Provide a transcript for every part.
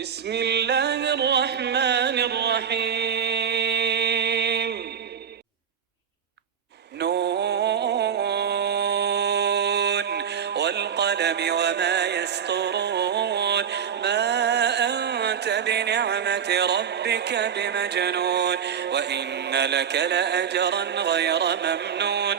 بسم الله الرحمن الرحيم. نون والقلم وما يسطرون. ما أنت بنعمة ربك بمجنون. وإن لك لأجرا غير ممنون.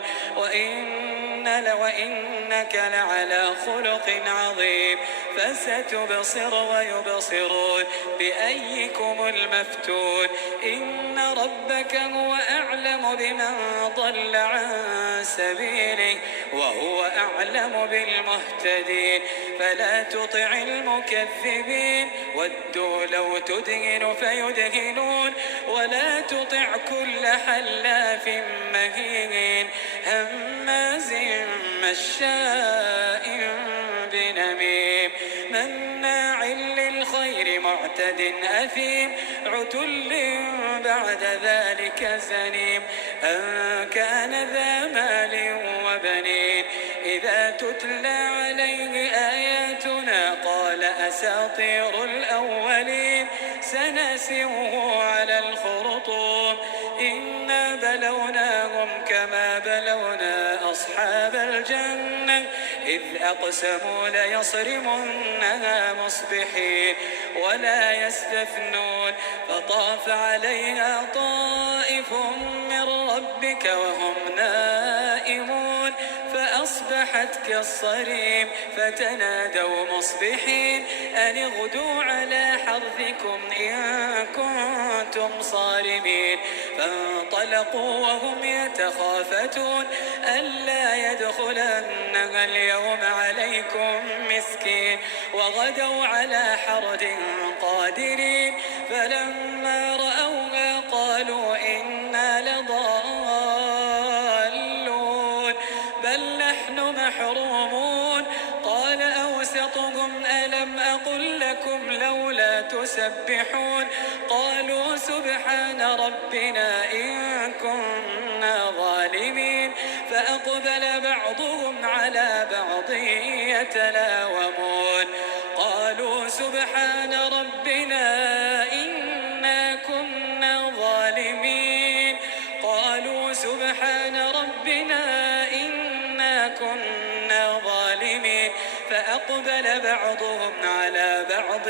وإنك لعلى خلق عظيم. فستبصر ويبصرون بأيكم المفتون. إن ربك هو أعلم بمن ضل عن سبيله وهو أعلم بالمهتدين. فلا تطع المكذبين ودوا لو تدهن فيدهنون. ولا تطع كل حلاف مهين هماز مشاء بنميم مناع للخير معتد أثيم عتل بعد ذلك زنيم أن كان ذا مال وبنين. إذا تتلى عليه آياتنا قال أساطير الأولين سنسمه على الخرطوم. إنا بلوناهم كما بلونا أصحاب الجنة إذ أقسموا ليصرمنها مصبحين ولا يستثنون. فطاف عليها طائف من ربك وهم نائمون فأصبحت كالصريم. فتنادوا مصبحين أن اغدوا على حرثكم إن كنتم صارمين. فانطلقوا وهم يتخافتون ألا يدخلنها اليوم عليكم مسكين. وغدوا على حرد قادرين. فلما رأوها قالوا إنا لضالون بل نحن محرومون. قال أوسطهم ألم أقل لكم لولا تسبحون. قالوا سبحان ربنا إن كنا ظالمين. فأقبل بعضهم على بعض يتلاومون قالوا سبحان ربنا إنا كنا ظالمين. قالوا سبحان ربنا إنا كنا ظالمين. فأقبل بعضهم على بعض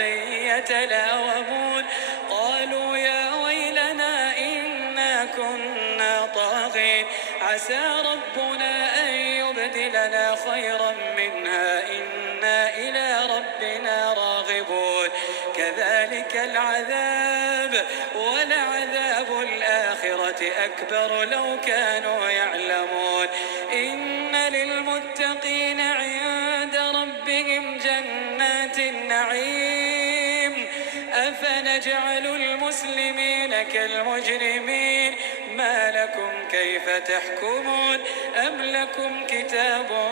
يتلاومون قالوا يا ويلنا إنا كنا طاغين. عسى ربنا أن يبدلنا خيرا منها إنا إلى ربنا راغبون. كذلك العذاب ولعذاب الآخرة أكبر لو كانوا يعلمون. إن للمتقين عند ربهم جنات النعيم. أفنجعل المسلمين كالمجرمين. ما لكم كيف تحكمون. أم لكم كتاب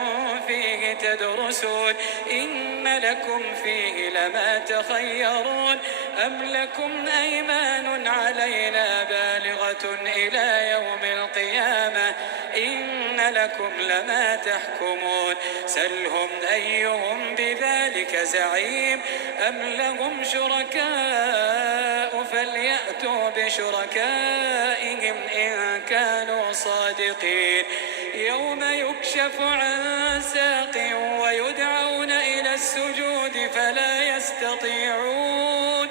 فيه تدرسون إن لكم فيه لما تخيرون. أم لكم أيمان علينا بالغة إلى يوم القيامة إن لكم لما تحكمون. سلهم أيهم بذلك زعيم. أم لهم شركاء فليأتوا بشركائهم إن كانوا صادقين. يوم يكشف عن ساق ويدعون إلى السجود فلا يستطيعون.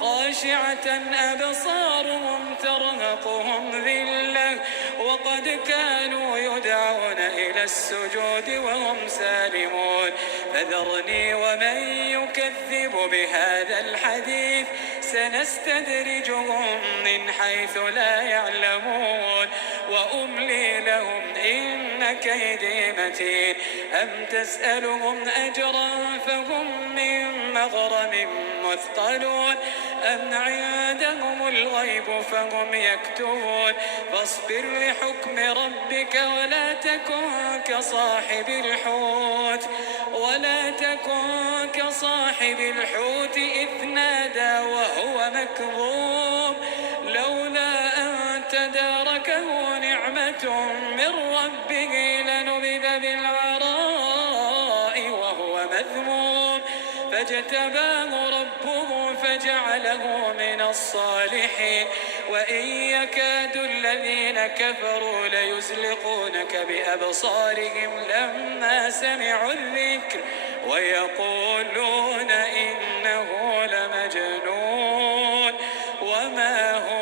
خاشعة أبصارهم ترهقهم ذلة وقد كانوا يدعون إلى السجود وهم سالمون. فذرني ومن يكذب بهذا الحديث سنستدرجهم من حيث لا يعلمون وأملي لهم إن كيدي متين. أم تسألهم أجرا فهم من مغرم مثقلون. أم عندهم الغيب فهم يكتبون. فاصبر لحكم ربك ولا تكن كصاحب الحوت إذ نادى وهو مكظوم لولا أن تداركه نعمة من ربه لنبذ بالعراء وهو مذموم فاجتباه ربه فجعله من الصالحين. وإن يكاد الذين كفروا ليزلقونك بأبصارهم لما سمعوا الذكر ويقولون إنه لمجنون وما هو